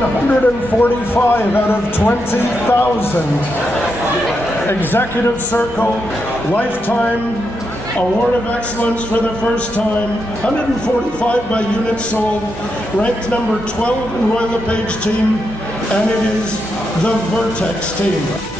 145 out of 20,000. Executive Circle Lifetime Award of Excellence for the first time. 145 by units sold. Ranked number 12 in Royal Lepage team, and it is the Vertex team.